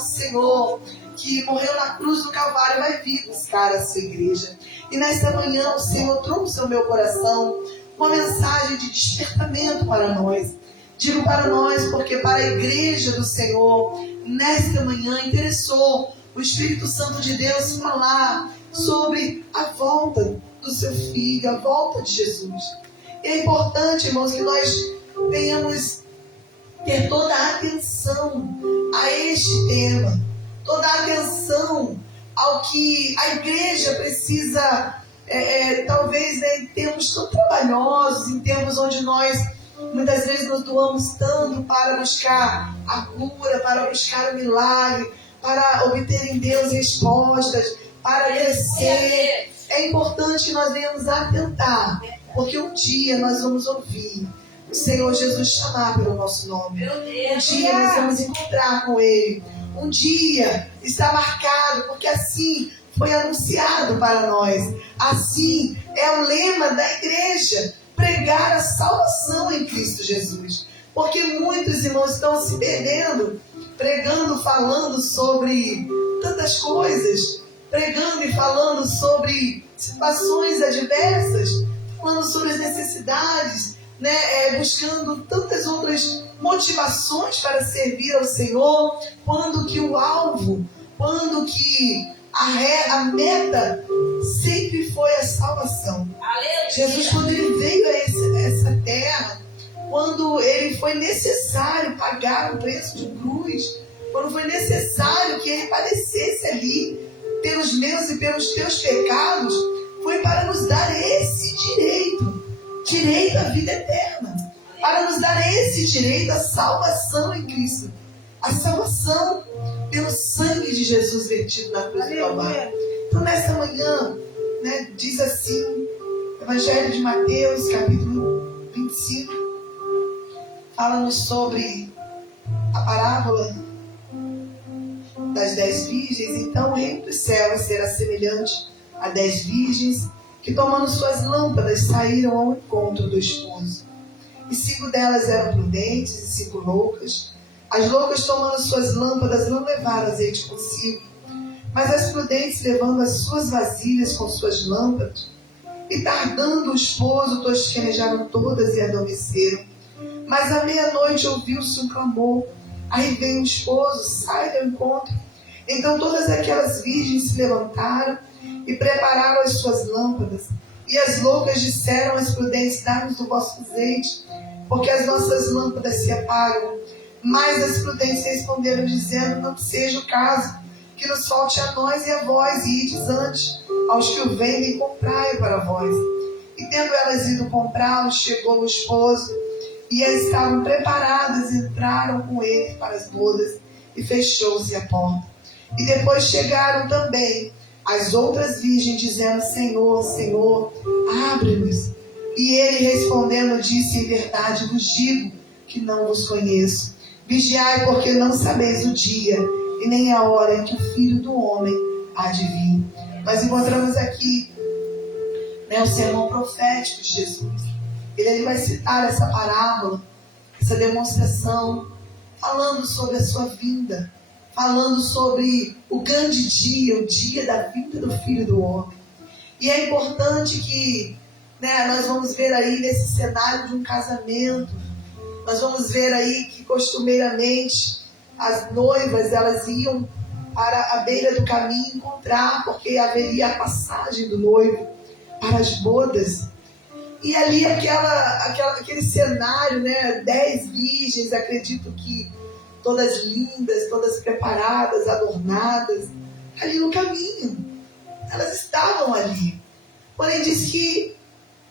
nosso Senhor, que morreu na cruz do Calvário, vai vir buscar a sua igreja. E nesta manhã o Senhor trouxe ao meu coração uma mensagem de despertamento para nós. Digo para nós porque para a igreja do Senhor, nesta manhã, interessou o Espírito Santo de Deus falar sobre a volta do seu Filho, a volta de Jesus. E é importante, irmãos, que nós venhamos ter toda a atenção a este tema, toda a atenção ao que a igreja precisa, talvez, em tempos tão trabalhosos, em tempos onde nós muitas vezes nos doamos tanto para buscar a cura, para buscar o milagre, para obter em Deus respostas, para crescer. É importante que nós venhamos atentar, porque um dia nós vamos ouvir o Senhor Jesus chamar pelo nosso nome. Um dia nós vamos encontrar com Ele. Um dia está marcado, porque assim foi anunciado para nós. Assim é o lema da igreja: pregar a salvação em Cristo Jesus. Porque muitos irmãos estão se perdendo, pregando, falando sobre tantas coisas, pregando e falando sobre situações adversas, falando sobre as necessidades, buscando tantas outras motivações para servir ao Senhor, quando que o alvo, quando que a meta sempre foi a salvação. Aleluia. Jesus, quando ele veio a essa terra, quando ele foi necessário pagar o preço de cruz, quando foi necessário que ele padecesse ali pelos meus e pelos teus pecados, foi para nos dar esse direito à vida eterna, para nos dar esse direito à salvação em Cristo, a salvação pelo sangue de Jesus vertido na cruz do Calvário. Então, nesta manhã, diz assim, Evangelho de Mateus, capítulo 25, fala-nos sobre a parábola das 10 virgens. Então, o reino dos céus será semelhante a 10 virgens que, tomando suas lâmpadas, saíram ao encontro do esposo. E 5 delas eram prudentes e 5 loucas. As loucas, tomando suas lâmpadas, não levaram azeite consigo, mas as prudentes, levando as suas vasilhas com suas lâmpadas. E tardando o esposo, tosquenejaram todas e adormeceram. Mas à meia-noite ouviu-se um clamor: aí vem o esposo, sai ao encontro. Então todas aquelas virgens se levantaram e prepararam as suas lâmpadas. E as loucas disseram às prudentes: dá-nos do vosso azeite, porque as nossas lâmpadas se apagam. Mas as prudentes responderam, dizendo: não seja o caso que nos falte a nós e a vós, e ides antes aos que o vendem, comprai para vós. E tendo elas ido comprá-lo, chegou o esposo, e elas estavam preparadas, entraram com ele para as bodas, e fechou-se a porta. E depois chegaram também as outras virgens, dizendo: Senhor, Senhor, abre-nos. E ele respondendo disse: em verdade vos digo que não vos conheço. Vigiai, porque não sabeis o dia e nem a hora em que o Filho do Homem há de vir. Nós encontramos aqui o sermão profético de Jesus. Ele vai citar essa parábola, essa demonstração, falando sobre a sua vinda, falando sobre o grande dia, o dia da vinda do Filho do Homem. E é importante que nós vamos ver aí nesse cenário de um casamento, nós vamos ver aí que costumeiramente as noivas, elas iam para a beira do caminho encontrar, porque haveria a passagem do noivo para as bodas. E ali aquele cenário, 10 virgens, acredito que todas lindas, todas preparadas, adornadas, ali no caminho. Elas estavam ali. Porém, diz que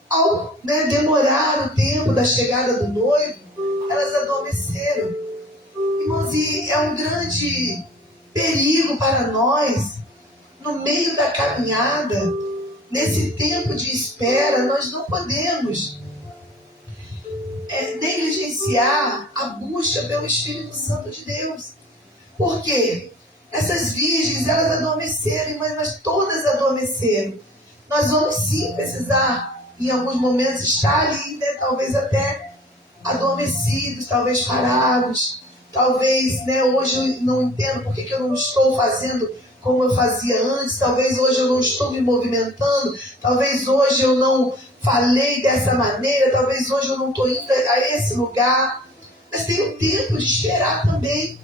ao demorar o tempo da chegada do noivo, elas adormeceram. Irmãos, e é um grande perigo para nós, no meio da caminhada, nesse tempo de espera, nós não podemos negligenciar a busca pelo Espírito Santo de Deus. Por quê? Essas virgens, elas adormeceram, mas todas adormeceram. Nós vamos sim precisar, em alguns momentos, estar ali, talvez até adormecidos, talvez parados, talvez, né, hoje eu não entendo porque que eu não estou fazendo como eu fazia antes, talvez hoje eu não estou me movimentando, talvez hoje eu não falei dessa maneira, talvez hoje eu não estou indo a esse lugar. Mas tem um tempo de esperar também.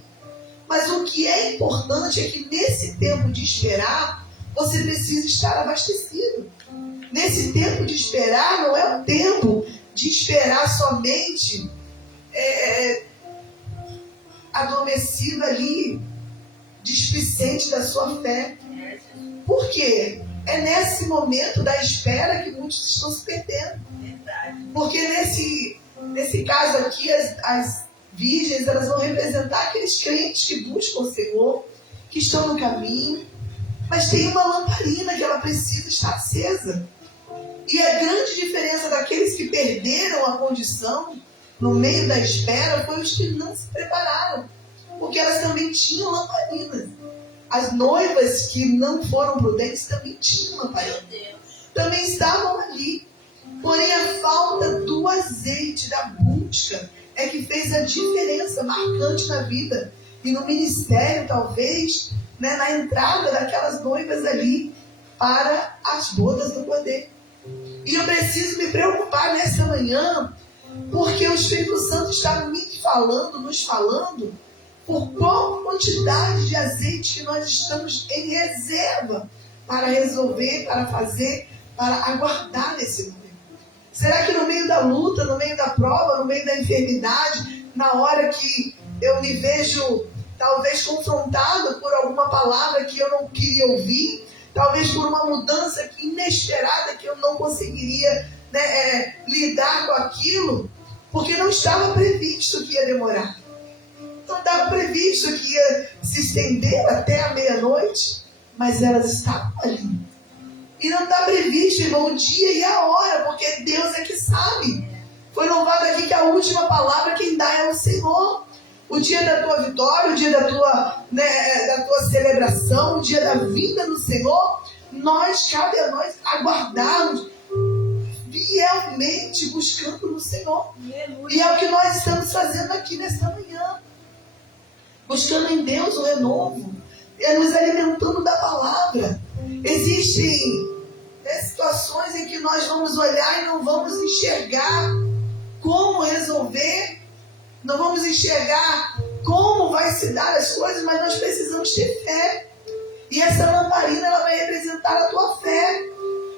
Mas o que é importante é que nesse tempo de esperar, você precisa estar abastecido. Nesse tempo de esperar, não é um tempo de esperar somente adormecido ali, displicente da sua fé. Por quê? É nesse momento da espera que muitos estão se perdendo. Porque nesse caso aqui, as virgens, elas vão representar aqueles crentes que buscam o Senhor, que estão no caminho, mas tem uma lamparina que ela precisa estar acesa. E a grande diferença daqueles que perderam a condição no meio da espera foi os que não se prepararam, porque elas também tinham lamparinas. As noivas que não foram prudentes também tinham lamparina, também estavam ali. Porém, a falta do azeite, da busca, é que fez a diferença marcante na vida e no ministério, talvez, né, na entrada daquelas noivas ali para as bodas do Cordeiro. E eu preciso me preocupar nessa manhã, porque o Espírito Santo está nos falando, por qual quantidade de azeite que nós estamos em reserva para resolver, para fazer, para aguardar nesse momento. Será que no meio da luta, no meio da prova, no meio da enfermidade, na hora que eu me vejo talvez confrontado por alguma palavra que eu não queria ouvir, talvez por uma mudança inesperada que eu não conseguiria, né, lidar com aquilo, porque não estava previsto que ia demorar. Não estava previsto que ia se estender até a meia-noite, mas elas estavam ali. E não está previsto, irmão, o dia e a hora, porque Deus é que sabe. Foi louvado aqui que a última palavra quem dá é o Senhor. O dia da tua vitória, o dia da tua celebração, o dia da vinda do Senhor, cabe a nós aguardarmos fielmente buscando no Senhor. E é o que nós estamos fazendo aqui nesta manhã. Buscando em Deus o renovo, nos alimentando da palavra. Existem situações em que nós vamos olhar e não vamos enxergar como resolver, não vamos enxergar como vai se dar as coisas, mas nós precisamos ter fé. E essa lamparina, ela vai representar a tua fé.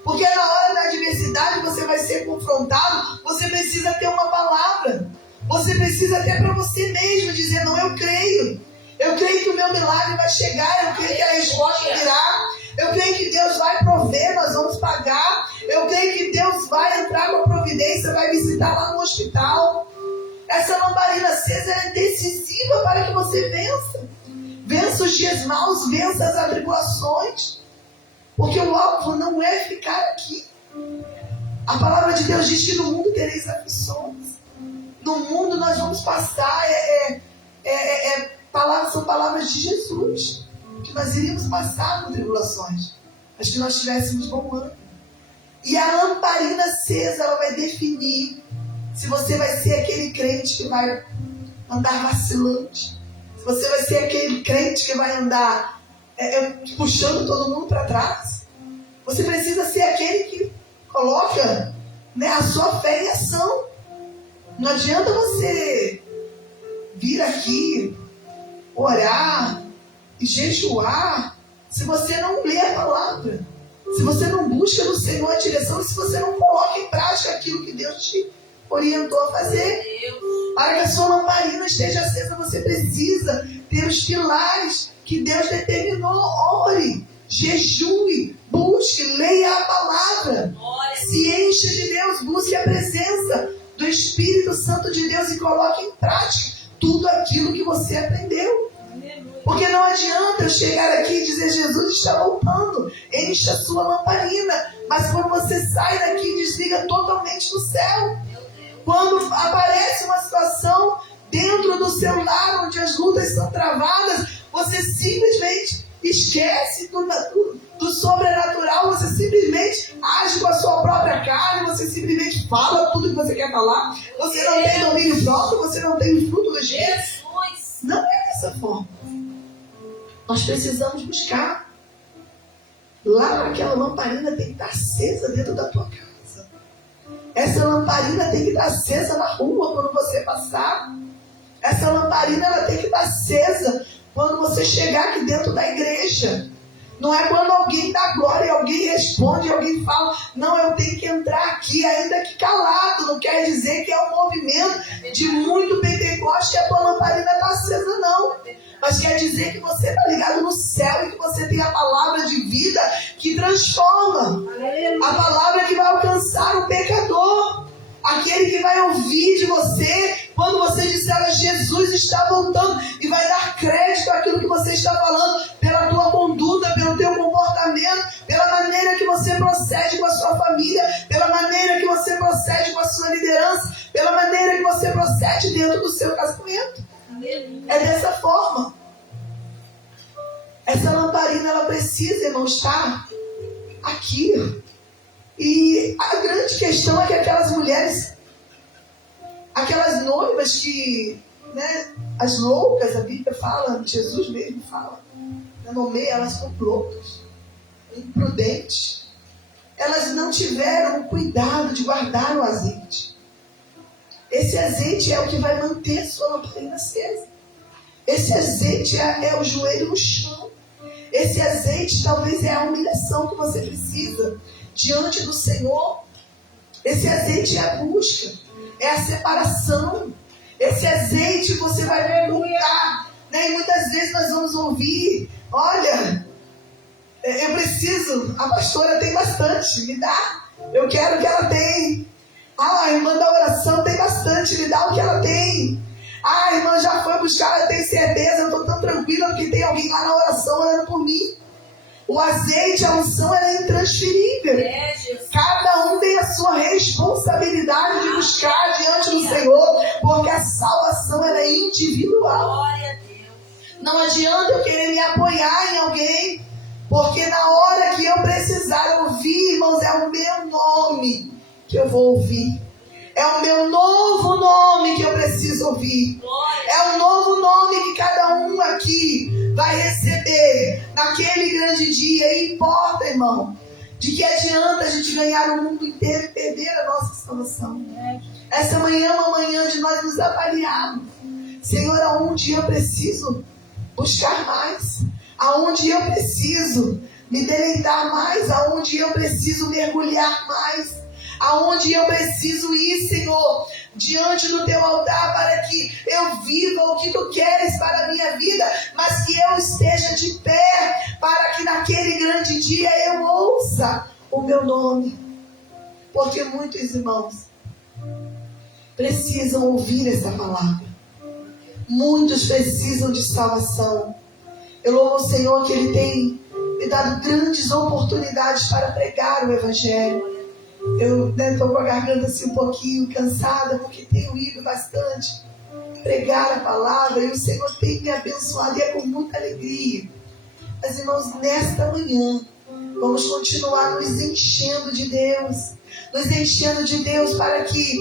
Porque na hora da adversidade você vai ser confrontado, você precisa ter uma palavra. Você precisa até para você mesmo dizer, não, eu creio que o meu milagre vai chegar, eu creio que a resposta virá, eu creio que Deus vai prover, nós vamos pagar, eu creio que Deus vai entrar com a providência, vai visitar lá no hospital. Essa lamparina acesa é decisiva para que você vença os dias maus, vença as atribulações, porque o alvo não é ficar aqui. A palavra de Deus diz que no mundo tereis aflições. No mundo nós vamos passar, são palavras de Jesus, que nós iríamos passar por tribulações, mas que nós tivéssemos bom ânimo. E a lamparina acesa, ela vai definir se você vai ser aquele crente que vai andar vacilante, se você vai ser aquele crente que vai andar puxando todo mundo para trás. Você precisa ser aquele que coloca, né, a sua fé em ação. Não adianta você vir aqui, orar e jejuar, se você não lê a palavra, se você não busca no Senhor a direção, se você não coloca em prática aquilo que Deus te orientou a fazer. Para que a sua lamparina esteja acesa, você precisa ter os pilares que Deus determinou. Ore, jejue, busque, leia a palavra, se encha de Deus, busque a presença do Espírito Santo de Deus e coloque em prática tudo aquilo que você aprendeu. Porque não adianta eu chegar aqui e dizer, Jesus está voltando, encha a sua lamparina, mas quando você sai daqui, desliga totalmente do céu. Quando aparece uma situação dentro do seu lar, onde as lutas são travadas, você simplesmente esquece do sobrenatural, você simplesmente age com a sua própria carne, você simplesmente fala tudo que você quer falar, você não tem domínio próprio, você não tem o fruto do Espírito. Não é dessa forma. Nós precisamos buscar. Lá aquela lamparina tem que estar acesa dentro da tua casa. Essa lamparina tem que estar acesa na rua quando você passar. Essa lamparina ela tem que estar acesa quando você chegar aqui dentro da igreja. Não é quando alguém dá glória, alguém responde, alguém fala, não, eu tenho que entrar aqui, ainda que calado. Não quer dizer que é um movimento de muito Pentecoste que a tua lamparina está acesa, não. Mas quer dizer que você está ligado no céu e que você tem a palavra de vida que transforma. A palavra que vai alcançar o pecador. Aquele que vai ouvir de você quando você disser a Jesus está voltando e vai dar crédito àquilo que você está falando pela tua conduta, pelo teu comportamento, pela maneira que você procede com a sua família, pela maneira que você procede com a sua liderança, pela maneira que você procede dentro do seu casamento. É dessa forma. Essa lamparina ela precisa, irmão, estar aqui. E a grande questão é que aquelas mulheres, aquelas noivas que, né, as loucas, a Bíblia fala, Jesus mesmo fala, nomeia elas como loucas, imprudentes. Elas não tiveram o cuidado de guardar o azeite. Esse azeite é o que vai manter a sua lamparina acesa. Esse azeite é o joelho no chão. Esse azeite talvez é a humilhação que você precisa diante do Senhor. Esse azeite é a busca, é a separação. Esse azeite você vai perguntar, né? E muitas vezes nós vamos ouvir, olha, eu preciso, a pastora tem bastante, me dá, eu quero que ela tenha. A irmã da oração tem bastante, me dá o que ela tem. A irmã já foi buscar, eu tenho certeza, eu estou tão tranquila porque tem alguém lá na oração orando por mim. O azeite, a unção, ela é intransferível. Cada um tem a sua responsabilidade de buscar diante do Senhor, porque a salvação ela é individual. Não adianta eu querer me apoiar em alguém, porque na hora que eu precisar ouvir, irmãos, é o meu nome que eu vou ouvir. É o meu novo nome que eu preciso ouvir. É o novo nome que cada um aqui vai receber naquele grande dia. E importa, irmão, de que adianta a gente ganhar o mundo inteiro e perder a nossa salvação. Essa manhã é uma manhã de nós nos avaliarmos. Senhor, aonde eu preciso buscar mais? Aonde eu preciso me deleitar mais? Aonde eu preciso mergulhar mais? Aonde eu preciso ir, Senhor, diante do teu altar, para que eu viva o que tu queres para a minha vida, mas que eu esteja de pé, para que naquele grande dia eu ouça o meu nome. Porque muitos irmãos precisam ouvir essa palavra. Muitos precisam de salvação. Eu louvo o Senhor que Ele tem me dado grandes oportunidades para pregar o Evangelho. Eu estou com a garganta assim um pouquinho cansada, porque tenho ido bastante pregar a palavra, e o Senhor tem me abençoado, e é com muita alegria. Mas, irmãos, nesta manhã, vamos continuar nos enchendo de Deus, para que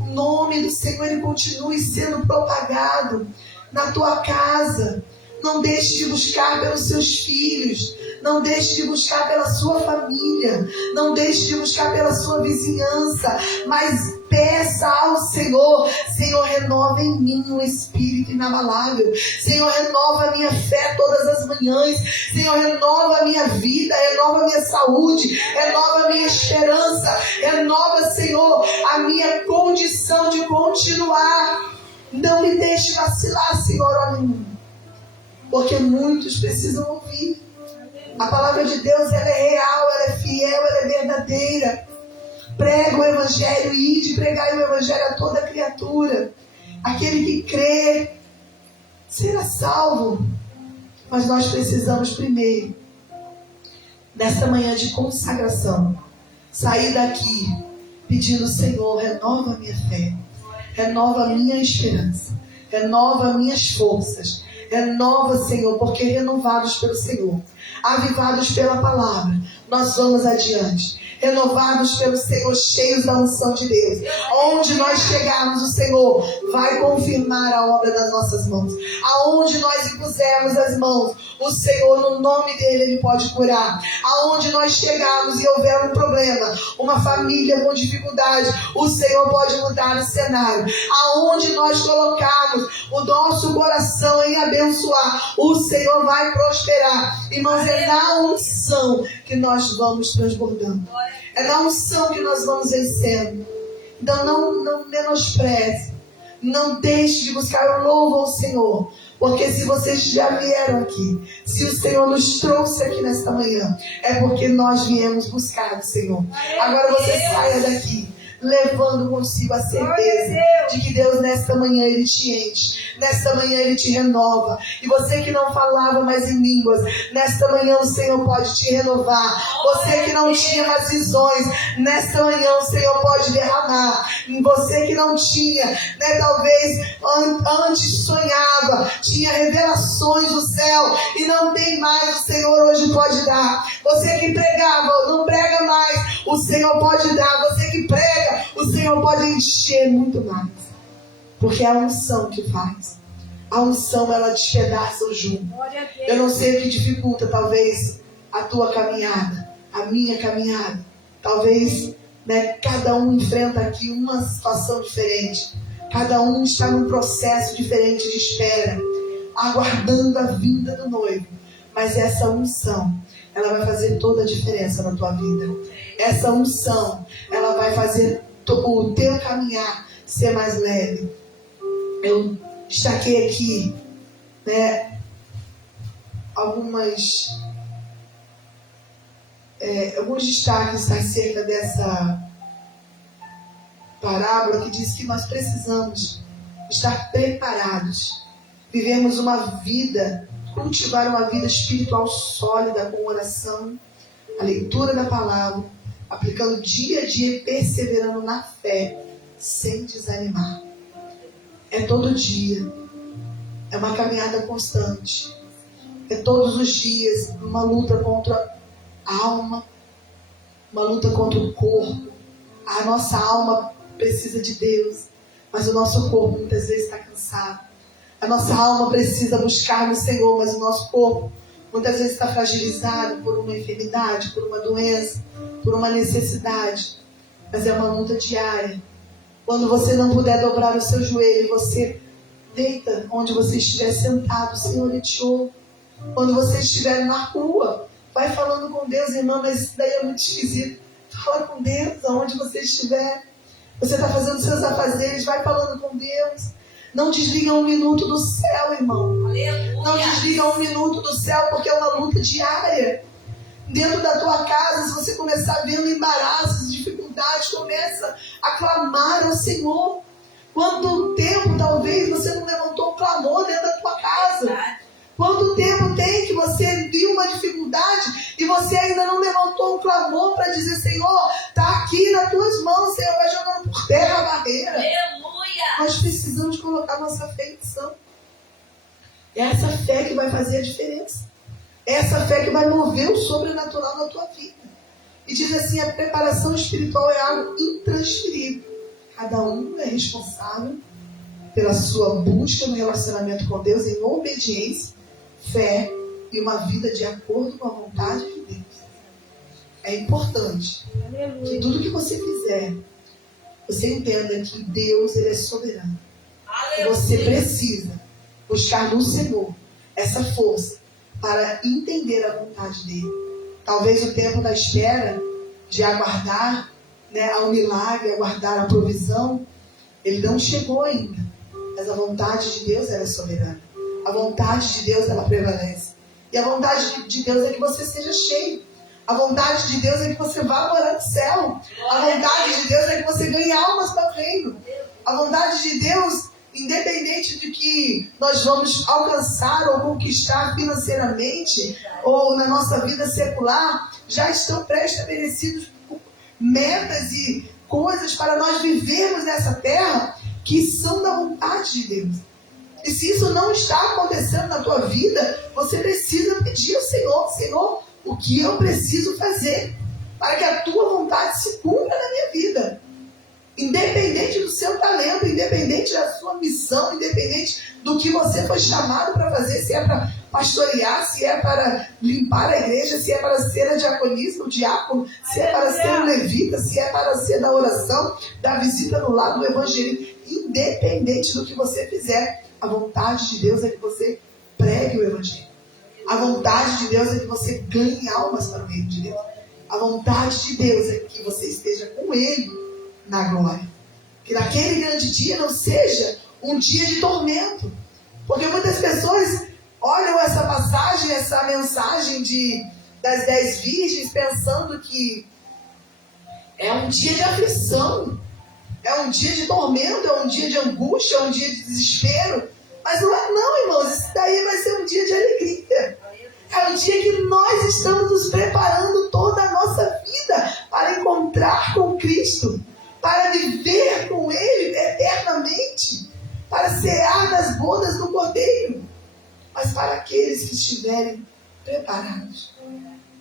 o nome do Senhor ele continue sendo propagado na tua casa. Não deixe de buscar pelos seus filhos. Não deixe de buscar pela sua família. Não deixe de buscar pela sua vizinhança. Mas peça ao Senhor: Senhor, renova em mim um espírito inabalável. Senhor, renova a minha fé todas as manhãs. Senhor, renova a minha vida. Renova a minha saúde. Renova a minha esperança. Renova, Senhor, a minha condição de continuar. Não me deixe vacilar, Senhor, olha em mim. Porque muitos precisam ouvir. A palavra de Deus, ela é real, ela é fiel, ela é verdadeira. Prega o Evangelho, ide pregai o Evangelho a toda criatura. Aquele que crê será salvo. Mas nós precisamos primeiro, nesta manhã de consagração, sair daqui pedindo: Senhor, renova a minha fé, renova a minha esperança, renova minhas forças. Renova, Senhor, porque renovados pelo Senhor, avivados pela palavra, nós vamos adiante. renovados pelo Senhor, cheios da unção de Deus. Onde nós chegarmos, o Senhor vai confirmar a obra das nossas mãos. Aonde nós impusermos as mãos, o Senhor, no nome dele, ele pode curar. Aonde nós chegarmos e houver um problema, uma família com dificuldade, o Senhor pode mudar o cenário. Aonde nós colocarmos o nosso coração em abençoar, o Senhor vai prosperar. Irmãos, é na unção que nós vamos transbordando. É na unção que nós vamos vencendo. Então não menospreze. Não deixe de buscar o louvo ao Senhor. Porque se vocês já vieram aqui, se o Senhor nos trouxe aqui nesta manhã, é porque nós viemos buscar o Senhor. Agora você saia daqui levando consigo a certeza de que Deus nesta manhã ele te enche, nesta manhã ele te renova. E você que não falava mais em línguas, nesta manhã o Senhor pode te renovar. Você que não tinha mais visões, nesta manhã o Senhor pode derramar. E você que não tinha, talvez antes sonhava, tinha revelações do céu e não tem mais, o Senhor hoje pode dar. Você que pregava, não prega mais, o Senhor pode dar. Você que prega, o Senhor pode encher muito mais. Porque é a unção que faz. A unção, ela despedaça o jugo. Eu não sei o que dificulta, talvez, a tua caminhada, a minha caminhada. Talvez, cada um enfrenta aqui uma situação diferente. Cada um está num processo diferente de espera, aguardando a vinda do noivo. Mas essa unção, ela vai fazer toda a diferença na tua vida. Essa unção, ela vai fazer o teu caminhar ser mais leve. Eu destaquei aqui, alguns destaques acerca dessa parábola que diz que nós precisamos estar preparados, vivermos uma vida, cultivar uma vida espiritual sólida com oração, a leitura da palavra, aplicando dia a dia e perseverando na fé, sem desanimar. É todo dia, é uma caminhada constante, é todos os dias uma luta contra a alma, uma luta contra o corpo. A nossa alma precisa de Deus, mas o nosso corpo muitas vezes está cansado. A nossa alma precisa buscar no Senhor, mas o nosso corpo muitas vezes está fragilizado por uma enfermidade, por uma doença, por uma necessidade. Mas é uma luta diária. Quando você não puder dobrar o seu joelho, você deita onde você estiver sentado, o Senhor ele te ouve. Quando você estiver na rua, vai falando com Deus, irmã, mas isso daí é muito esquisito. Fala com Deus aonde você estiver. Você está fazendo seus afazeres, vai falando com Deus. Não desliga um minuto do céu, irmão. Aleluia. Não desliga um minuto do céu, porque é uma luta diária. Dentro da tua casa, se você começar vendo embaraços, dificuldades, começa a clamar ao Senhor. Quanto tempo, talvez, você não levantou um clamor dentro da tua casa? Quanto tempo tem que você viu uma dificuldade e você ainda não levantou um clamor para dizer, Senhor, está aqui nas tuas mãos, Senhor, vai jogando por terra a barreira. Aleluia. Nós precisamos colocar nossa fé em ação. É essa fé que vai fazer a diferença. É essa fé que vai mover o sobrenatural na tua vida. E diz assim, a preparação espiritual é algo intransferível. Cada um é responsável pela sua busca no relacionamento com Deus em obediência, fé e uma vida de acordo com a vontade de Deus. É importante que tudo que você fizer, você entenda que Deus ele é soberano. E você precisa buscar no Senhor essa força para entender a vontade dele. Talvez o tempo da espera, de aguardar ao milagre, aguardar a provisão, ele não chegou ainda. Mas a vontade de Deus ela é soberana. A vontade de Deus ela prevalece. E a vontade de Deus é que você seja cheio. A vontade de Deus é que você vá morar no céu. A vontade de Deus é que você ganhe almas para o reino. A vontade de Deus, independente de que nós vamos alcançar ou conquistar financeiramente ou na nossa vida secular, já estão pré-estabelecidos metas e coisas para nós vivermos nessa terra que são da vontade de Deus. E se isso não está acontecendo na tua vida, você precisa pedir ao Senhor, Senhor, o que eu preciso fazer para que a tua vontade se cumpra na minha vida. Independente do seu talento, independente da sua missão, independente do que você foi chamado para fazer, se é para pastorear, se é para limpar a igreja, se é para ser a diaconisa, o diácono, se é para ser um levita, se é para ser da oração, da visita no lar, do evangelismo, independente do que você fizer, a vontade de Deus é que você pregue o evangelho. A vontade de Deus é que você ganhe almas para o reino de Deus. A vontade de Deus é que você esteja com Ele na glória. Que naquele grande dia não seja um dia de tormento. Porque muitas pessoas olham essa passagem, essa mensagem das 10 virgens, pensando que é um dia de aflição, é um dia de tormento, é um dia de angústia, é um dia de desespero. Mas não, irmãos, isso daí vai ser um dia de alegria. É um dia que nós estamos nos preparando toda a nossa vida para encontrar com Cristo, para viver com Ele eternamente, para cear das bodas do Cordeiro. Mas para aqueles que estiverem preparados,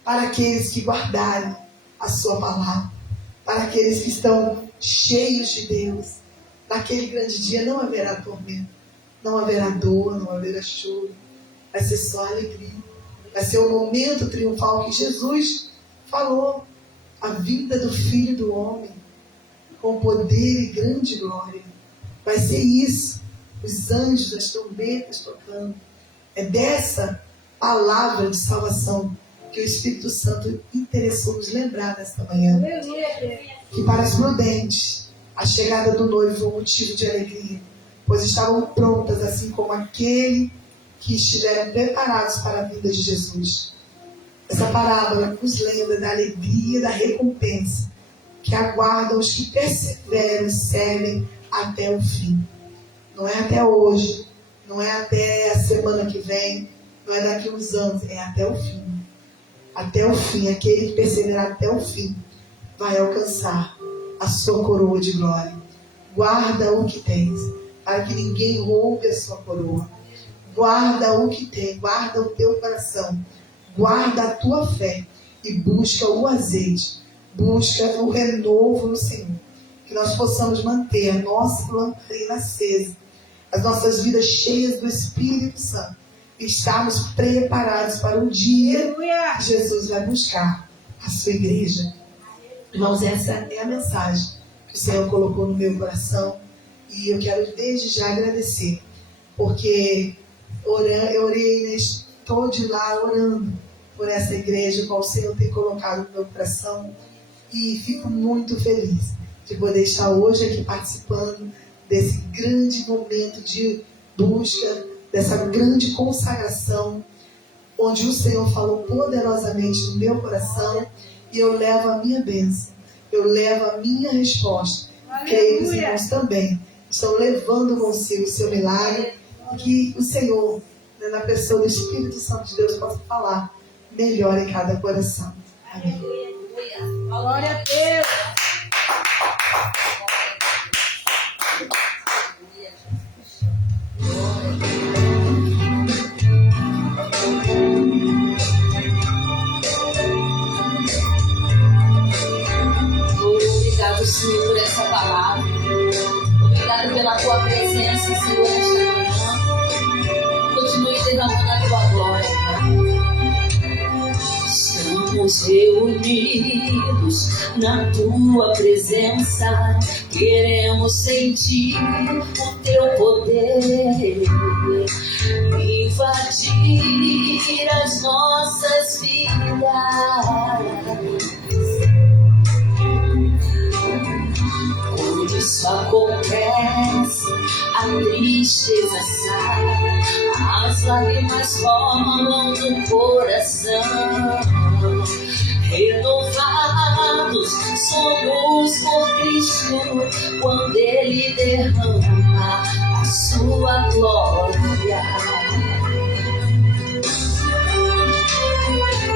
para aqueles que guardarem a sua palavra, para aqueles que estão cheios de Deus, naquele grande dia não haverá tormento, não haverá dor, não haverá choro, vai ser só alegria. Vai ser o momento triunfal que Jesus falou, a vinda do Filho do Homem, com poder e grande glória. Vai ser isso, os anjos, as trombetas tocando. É dessa palavra de salvação que o Espírito Santo interessou nos lembrar nesta manhã. Que para as prudentes, a chegada do noivo foi um motivo de alegria, pois estavam prontas, assim como aquele que estiveram preparados para a vinda de Jesus. Essa parábola nos lembra da alegria e da recompensa que aguardam os que perseveram e servem até o fim. Não é até hoje, não é até a semana que vem, não é daqui a uns anos, é até o fim. Até o fim, aquele que perseverar até o fim vai alcançar a sua coroa de glória. Guarda o que tens, para que ninguém roube a sua coroa. Guarda o que tem, guarda o teu coração, guarda a tua fé e busca o azeite, busca o renovo no Senhor. Que nós possamos manter a nossa lamparina acesa, as nossas vidas cheias do Espírito Santo, e estarmos preparados para o dia que Jesus vai buscar a sua igreja. Irmãos, essa é a mensagem que o Senhor colocou no meu coração, e eu quero desde já agradecer, porque eu orei, né? Estou de lá orando por essa igreja, qual o Senhor tem colocado no meu coração, e fico muito feliz de poder estar hoje aqui participando desse grande momento de busca, dessa grande consagração, onde o Senhor falou poderosamente no meu coração, e eu levo a minha bênção, eu levo a minha resposta. Creio que os irmãos também estão levando consigo o seu milagre, e que o Senhor, né, na pessoa do Espírito Santo de Deus, possa falar melhor em cada coração. Amém. Glória a Deus. Obrigado, Senhor, por essa palavra. Obrigado pela tua presença, Senhor, esta manhã. Continue derramando a tua glória, Pai. Estamos reunidos na tua presença. Queremos sentir o teu poder invadir as nossas vidas. Quando isso acontece, a tristeza sai, as lágrimas rolam no coração. Renovados somos por Cristo, quando Ele derrama a sua glória.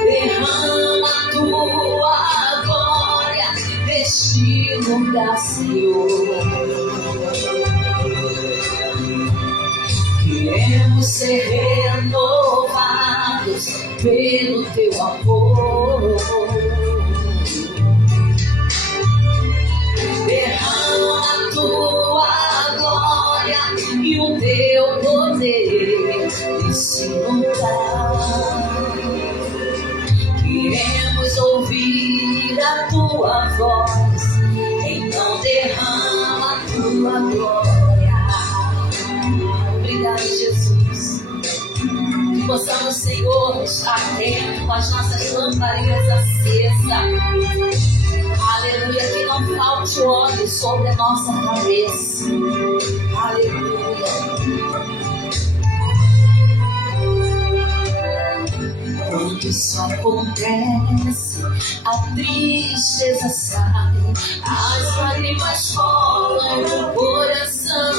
Derrama a tua glória neste lugar, Senhor. Queremos ser renovados pelo teu amor. poder nesse lugar. Queremos ouvir a tua voz, então derrama a tua glória. Obrigado, Jesus. Que possamos, Senhor, estar atento com as nossas lamparinas acesas. Aleluia, que não falte óleo sobre a nossa cabeça. Aleluia. Quando isso acontece, a tristeza sai, as lágrimas rolam no coração.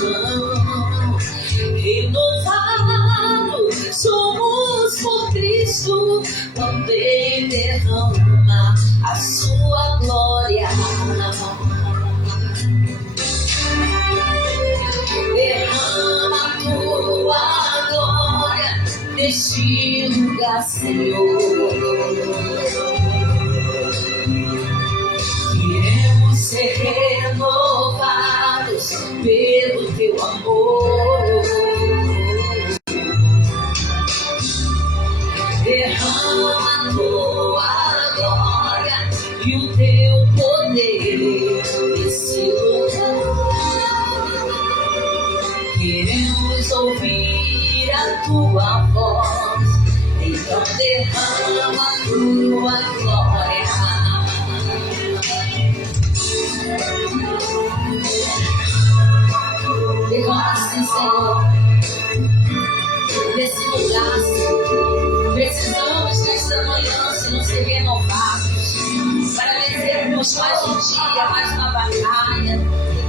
Renovado somos por Cristo, também derrama a sua glória. Derrama a tua glória neste lugar, Senhor. Queremos ser renovados pelo teu amor. Derrama a tua glória e o teu poder nesse lugar. Queremos ouvir a tua voz, então derrama a tua glória. Derrama assim, Senhor, nesse lugar, Senhor. Precisamos nesta manhã, Senhor, ser renovados para vencermos mais um dia, mais uma batalha.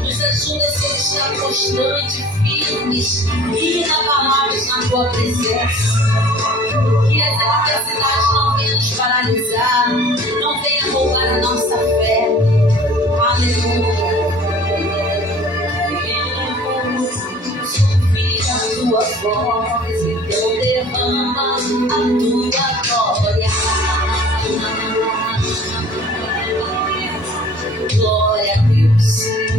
Nos ajuda a ser estar constante, firmes e inabaláveis na tua presença. Que as adversidades não venham nos paralisar, não venham roubar a nossa fé. Aleluia. Queremos ouvir a tua voz, então derrama a tua glória. Glória a Deus.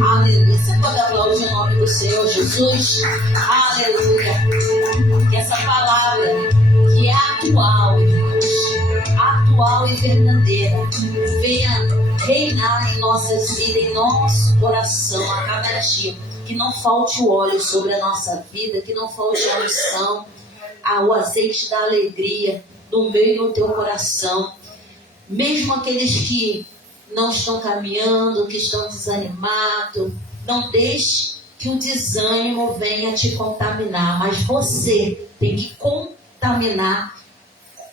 Aleluia. Você pode aplaudir o nome do Senhor Jesus? Aleluia. Que essa palavra, que é atual e verdadeira, venha reinar em nossas vidas, em nosso coração a cada dia. Que não falte o óleo sobre a nossa vida, que não falte a unção, o azeite da alegria do meio do teu coração. Mesmo aqueles que não estão caminhando, que estão desanimados, não deixe que o desânimo venha te contaminar, mas você tem que contaminar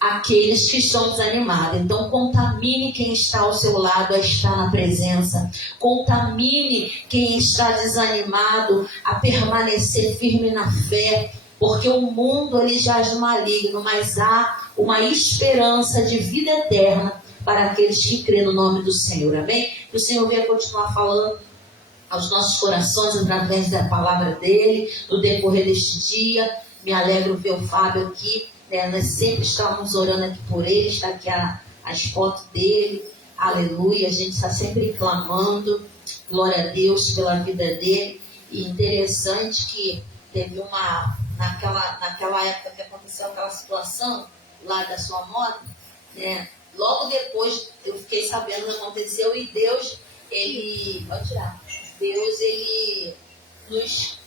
aqueles que estão desanimados. Então contamine quem está ao seu lado a estar na presença, contamine quem está desanimado a permanecer firme na fé, porque o mundo ele jaz no maligno, mas há uma esperança de vida eterna para aqueles que crêem no nome do Senhor. Amém? Que o Senhor venha continuar falando aos nossos corações através da palavra dele no decorrer deste dia. Me alegro ver o Fábio aqui, né? Nós sempre estamos orando aqui por ele, está aqui as fotos dele. Aleluia, a gente está sempre clamando, glória a Deus pela vida dele. E interessante que teve naquela época que aconteceu aquela situação lá da sua moto, né? Logo depois eu fiquei sabendo o que aconteceu e Deus, ele nos